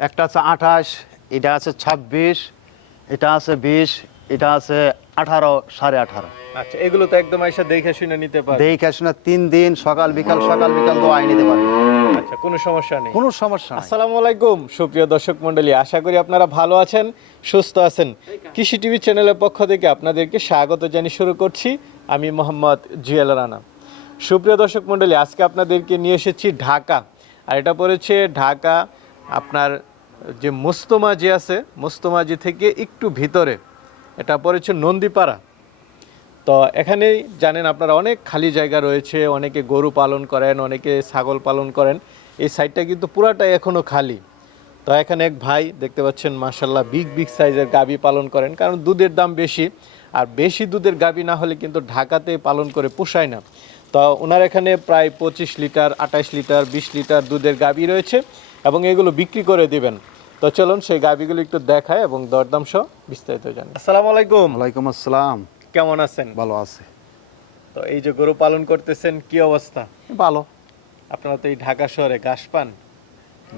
একটা আছে আঠাশ এটা আছে ছাব্বিশ এটা আছে বিশ এটা আছে আঠারো সাড়ে আঠারো। আচ্ছা এগুলো তো একদম আইসা দেখে শুনে নিতে পারে দেখে শুনে তিন দিন সকাল বিকাল সকাল বিকাল দোয়াই নিতে পারবে। আচ্ছা কোনো সমস্যা নেই। কোনো সমস্যা নাই। আসসালামু আলাইকুম সুপ্রিয় দর্শক মণ্ডলী আশা করি আপনারা ভালো আছেন সুস্থ আছেন। কৃষি টিভি চ্যানেলের পক্ষ থেকে আপনাদেরকে স্বাগত জানিয়ে শুরু করছি আমি মোহাম্মদ জুয়েল রানা। সুপ্রিয় দর্শক মণ্ডলী আজকে আপনাদেরকে নিয়ে এসেছি ঢাকা আর এটা পড়েছে ঢাকা আপনার যে মোস্তমাজি আছে মোস্তমাজি থেকে একটু ভিতরে, এটা পড়েছে নন্দীপাড়া। তো এখানেই জানেন আপনারা অনেক খালি জায়গা রয়েছে, অনেকে গরু পালন করেন, অনেকে ছাগল পালন করেন, এই সাইডটা কিন্তু পুরাটাই এখনও খালি। তো এখানে এক ভাই দেখতে পাচ্ছেন মাসাল্লাহ বিগ বিগ সাইজের গাবি পালন করেন, কারণ দুধের দাম বেশি, আর বেশি দুধের গাবি না হলে কিন্তু ঢাকাতে পালন করে পোষায় না। তো ওনার এখানে প্রায় পঁচিশ লিটার আঠাশ লিটার, বিশ লিটার দুধের গাবি রয়েছে। এবং এগুলো বিক্রি করে দিবেন। তো চলুন সেই গাবিগুলো একটু দেখায় এবং দরদাম সহ বিস্তারিত জানি। আসসালামু আলাইকুম। ওয়ালাইকুম আসসালাম। কেমন আছেন? ভালো আছে। তো এই যে গরু পালন করতেছেন কি অবস্থা? ভালো। আপনারা তো এই ঢাকা শহরে ঘাস পান।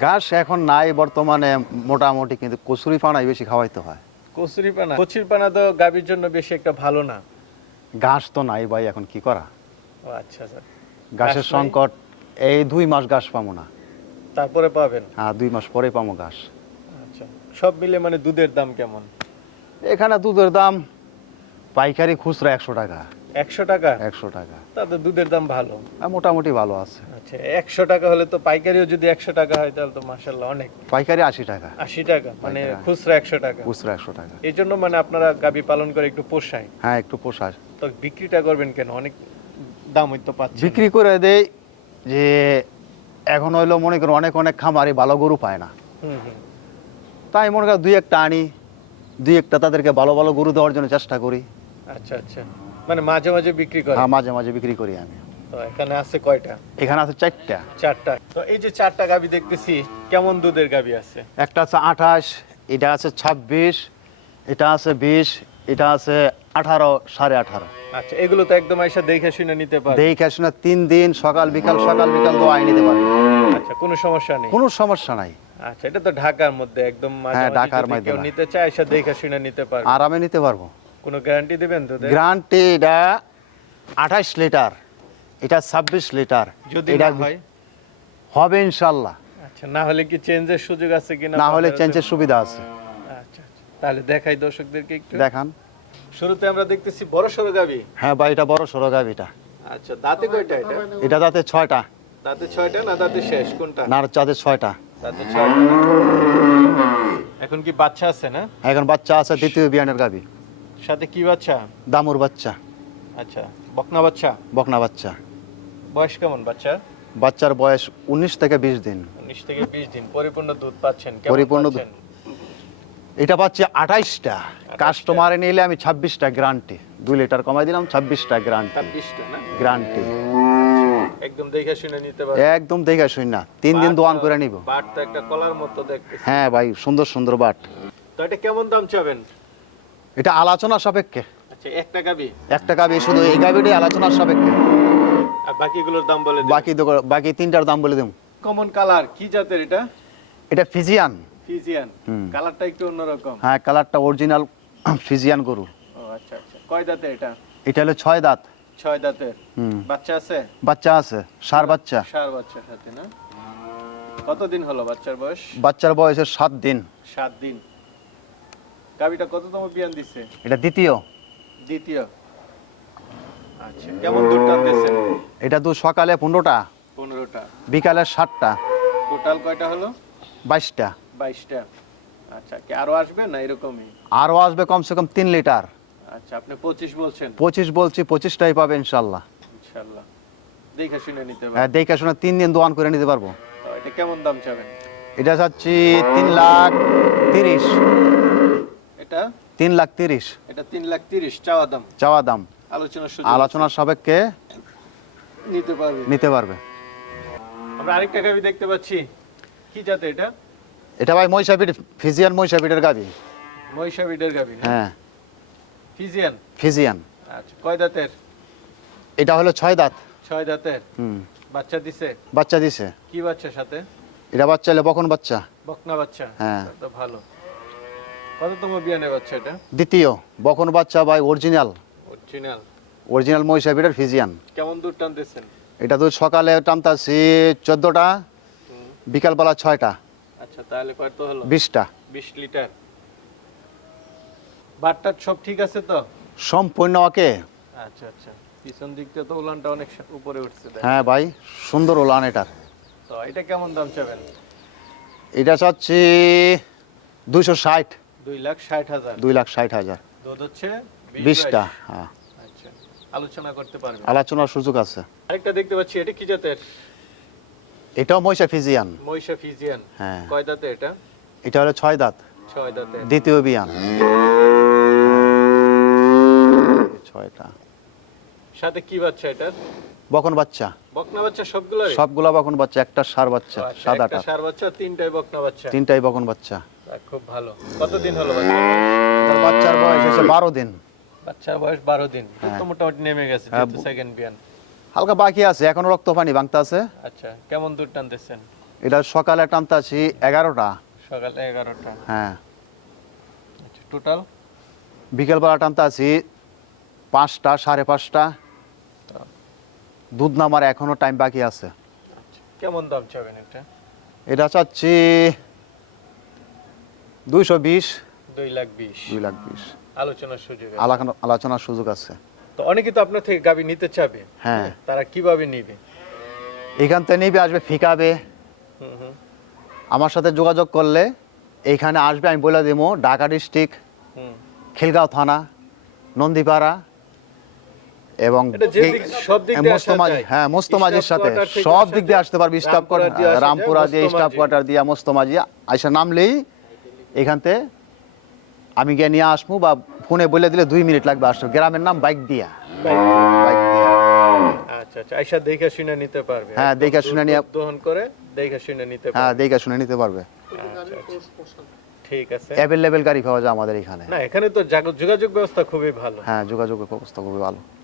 ঘাস এখন নাই বর্তমানে মোটামুটি কিন্তু কচুরি পানাই বেশি খাওয়াইতে হয়। কচুরি পানা? কচুরি পানা তো গাভীর জন্য বেশি একটা ভালো না। ঘাস তো নাই ভাই এখন কি করা? ও আচ্ছা স্যার ঘাসের সংকট এই দুই মাস ঘাস পাবো না। তারপরে পাবেন? হ্যাঁ দুই মাস পরে পাবো ঘাস। আচ্ছা সব মিলে মানে দুধের দাম কেমন? এখানে দুধের দাম পাইকারি খুচরা একশো টাকা। একশো টাকা? একশো টাকা। তাতে দুধের দাম ভালো। আর মোটামুটি ভালো আছে। আচ্ছা একশো টাকা হলে তো পাইকারিও যদি একশো টাকা হয় তাহলে তো মাসাল্লাহ অনেক। পাইকারি আশি টাকা। আশি টাকা মানে খুচরা একশো টাকা। খুচরা একশো টাকা। এই জন্য মানে আপনারা গাভী পালন করে একটু পোষায়। হ্যাঁ একটু পোষায়। তো বিক্রিটা করবেন কেন? অনেক দাম হয়তো পাচ্ছে বিক্রি করে দেয় যে এখন হইল মনে করো অনেক অনেক খামারে ভালো গরু পায় না। তাই মনে করো দুই একটা আনি দুই একটা তাদেরকে ভালো ভালো গরু দেওয়ার জন্য চেষ্টা করি। আচ্ছা আচ্ছা। মানে মাঝে মাঝে বিক্রি করি? হ্যাঁ মাঝে মাঝে বিক্রি করি আমি। তো এখানে আছে কয়টা? এখানে আছে চারটা। চারটা। তো এই যে চারটা গাবি দেখতেছি কেমন দুধের গাবি আছে? একটা আছে আঠাশ এটা আছে ছাব্বিশ এটা আছে বিশ এটা আছে আঠারো সাড়ে আঠারো। আচ্ছা এগুলো তো একদম আইসা দেখে শুনে নিতে পারবে। দেখে শুনে তিন দিন সকাল বিকাল সকাল বিকাল দোয়াই নিতে পারবে। আচ্ছা কোনো সমস্যা নেই। কোনো সমস্যা নাই। আচ্ছা এটা তো ঢাকার মধ্যে একদম হ্যাঁ, ঢাকার মধ্যে কেউ নিতে চায় আইসা দেখে শুনে নিতে পারবে। আরামে নিতে পারব। কোনো গ্যারান্টি দিবেন দুধের গ্রান্টে এটা আঠাশ লিটার। এটা ছাব্বিশ লিটার। যদি এটা হয়? হবে ইনশাল্লাহ। আচ্ছা না হলে কি চেঞ্জের সুযোগ আছে কিনা না হলে চেঞ্জের সুবিধা আছে? আচ্ছা আচ্ছা। তাহলে দেখাই দর্শকদেরকে একটু। দেখান। শুরুতে আমরা দেখতেছি বড় সড়ো গাবি হ্যাঁ বা এটা বড় সড়ো গাভিটা আচ্ছা দাঁতে কয়টা এটা? এটা তাতে ছয়টা। দাঁতে ছয়টা না দাঁতে শেষ? কোনটা? নার চাঁদে ছয়টা। দাঁতে ছয়টা। এখন কি বাচ্চা আছে না? এখন বাচ্চা আছে দ্বিতীয় বিয়ানের গাভি সাথে কি বাচ্চা? দামুর বাচ্চা। আচ্ছা বকনা বাচ্চা? বকনা বাচ্চা। বয়স কেমন বাচ্চা? বাচ্চার বয়স উনিশ থেকে বিশ দিন। উনিশ থেকে বিশ দিন পরিপূর্ণ দুধ পাচ্ছেন পরিপূর্ণ দুধ। এটা পাচ্ছি আঠাইশটা। কাস্টমারে নিলে আমি ছাব্বিশটা গ্রান্টি দুই লিটার কমাই দিলাম ছাব্বিশটা গ্রান্টি গ্রান্টি একদম দেখে শুনে নিতে একদম দেখে শুন না তিন দিন দোয়ান করে নিব। বাট তো একটা কলার মতো দেখতেছি। হ্যাঁ ভাই সুন্দর সুন্দর বাট। তো এটা কেমন দাম চাবেন? এটা আলোচনা সাপেক্ষে। আচ্ছা একটা গাবি? একটা গাবি শুধু এই গাবিটাই আলোচনার সাপেক্ষে। আর বাকিগুলোর দাম বলে বাকি বাকি তিনটার দাম বলে দেব কমন কালার কি জাতের এটা? এটা ফিজিয়ান। ফিজিয়ান। কালারটা একটু অন্যরকম। হ্যাঁ কালারটা অরিজিনাল ফিজিয়ান গরু। ও আচ্ছা আচ্ছা। কয় দাঁতের এটা? এটা হলো ছয় দাঁত। ছয় দাঁতের বাচ্চা আছে? বাচ্চা আছে সার বাচ্চা। সার বাচ্চার সাথে না? কতদিন হলো বাচ্চার বয়স? বাচ্চার বয়সের সাত দিন। সাত দিন। গাবিটা কততম বিয়ান দিচ্ছে এটা দ্বিতীয়। দ্বিতীয়। আচ্ছা কেমন দুধ টানতেছেন? এটা দু সকালে পনেরোটা পনেরোটা। বিকালে ষাটটা টোটাল কয়টা হলো? বাইশটা। বাইশটা। আচ্ছা কি আরও আসবে না এরকমই? আরও আসবে কমসে কম তিন লিটার। আচ্ছা আপনি পঁচিশ বলছেন। পঁচিশ বলছি পঁচিশটাই পাবে ইনশাল্লাহ। ইনশাল্লাহ। দেখে শুনে নিতে হ্যাঁ দেখে শুনে তিন দিন দোয়ান করে নিতে পারব। এটা কেমন দাম চাবেন? এটা চাচ্ছি তিন লাখ তিরিশ। এটা? তিন লাখ তিরিশ। এটা তিন লাখ তিরিশ চাওয়া দাম। চাওয়া দাম। আলোচনার সুযোগ আলোচনার সাপেক্ষে নিতে পারবে। নিতে পারবে। আমরা আরেকটা গাবি দেখতে পাচ্ছি। কি জাতে এটা? এটা ভাই মহিষাপিট ফিজিয়ান মহিষাপিটের গাবি। মহিষাবিডের গাবি? হ্যাঁ। ফিজিয়ান? ফিজিয়ান। আচ্ছা কয় দাঁতের? এটা হলো ছয় দাঁত। ছয় দাঁতের? হুম। বাচ্চা দিছে? বাচ্চা দিছে। কি বাচ্চার সাথে? এটা বাচ্চা হলে বকন বাচ্চা। বকনা বাচ্চা? হ্যাঁ। তো ভালো। কততম বিয়ানের বাচ্চা এটা? দ্বিতীয় বকন বাচ্চা ভাই অরিজিনাল অরিজিনাল অরিজিনাল মহিষা মহিষাবিটার ফিজিয়ান। কেমন দূর টানতেছেন? এটা তো সকালে টানতাছি চোদ্দোটা বিকালবেলা ছয়টা। আচ্ছা তাহলে কত হলো? বিশটা। বিশ লিটার। বাটটার সব ঠিক আছে তো? সম্পূর্ণ ওকে। আচ্ছা আচ্ছা। পিছন দিকটা তো উলানটা অনেক উপরে উঠছে হ্যাঁ ভাই সুন্দর ওলান এটার তো এটা কেমন দাম চাবেন? এটা চাচ্ছি দুইশো ষাট। দুই লাখ ষাট হাজার। দুই লাখ ষাট হাজার। দুধ হচ্ছে বিশ বিশটা হ্যাঁ। আচ্ছা আলোচনা করতে পারবেন। আলোচনার সুযোগ আছে। আরেকটা দেখতে পাচ্ছি এটা কি জাতের? এটাও মহিষা ফিজিয়ান। মহিষা ফিজিয়ান। হ্যাঁ। কয় দাঁতে এটা? এটা হলো ছয় দাঁত। ছয় দাঁতে। দ্বিতীয় বিয়ান। ছয়টা সাথে কি বাচ্চা এটার? বকন বাচ্চা। বকনা বাচ্চা সবগুলো সবগুলা বকন বাচ্চা একটা সার বাচ্চা সাদাটা। সার বাচ্চা তিনটাই বকনা বাচ্চা। তিনটাই বকন বাচ্চা। খুব ভালো। কতদিন হলো বাচ্চা? বাচ্চার বয়স বারো দিন। বাচ্চার বয়স বারো দিন। তো মোটামুটি নেমে গেছে হ্যাঁ, সেকেন্ড বিয়ান। হালকা বাকি আছে এখনও রক্ত পানি ভাঙতে আছে। আচ্ছা কেমন দুধ টানতেছেন? এটা সকালে টানতে আছি এগারোটা। সকালে এগারোটা। হ্যাঁ। আচ্ছা টোটাল বিকেলবেলা টানতে আছি পাঁচটা সাড়ে পাঁচটা। দুধ নামার এখনও টাইম বাকি আছে। কেমন দাম চাবেন এটা? এটা চাচ্ছি দুইশো বিশ। দুই লাখ বিশ। দুই লাখ বিশ। আলোচনার সুযোগ। আলোচনার সুযোগ আছে। তো অনেকে তো আপনার থেকে গাবি নিতে চাবে। হ্যাঁ। তারা কীভাবে নিবে? এখান থেকে নিবে আসবে ফিকাবে। আমার সাথে যোগাযোগ করলে এইখানে আসবে আমি বলে দেবো ঢাকা ডিস্ট্রিক্ট খিলগাঁও থানা নন্দীপাড়া। এবং। হ্যাঁ মোস্তমাজির সাথে। সব দিক দিয়ে আসতে পারবি স্টাফ যায়, রামপুরা দিয়ে স্টাফ কোয়ার্টার দিয়ে মোস্তমাজি আইসা নামলেই এখানতে আমি গিয়ে নিয়ে আসব বা ফোনে বলে দিলে দুই মিনিট লাগবে আসতে। গ্রামের নাম বাইক দিয়া। বাইক দিয়া। আচ্ছা আচ্ছা আইসা দেখে শুনে নিতে পারবে। হ্যাঁ, দেখে শুনে নিয়ে- দহন করে দেখে শুনে নিতে হ্যাঁ দেখে শুনে নিতে পারবে। আচ্ছা। ঠিক আছে। অ্যাভেলেবেল গাড়ি পাওয়া যায় আমাদের এখানে। না এখানে তো যোগাযোগ ব্যবস্থা খুবই ভালো। হ্যাঁ যোগাযোগ ব্যবস্থা খুবই ভালো।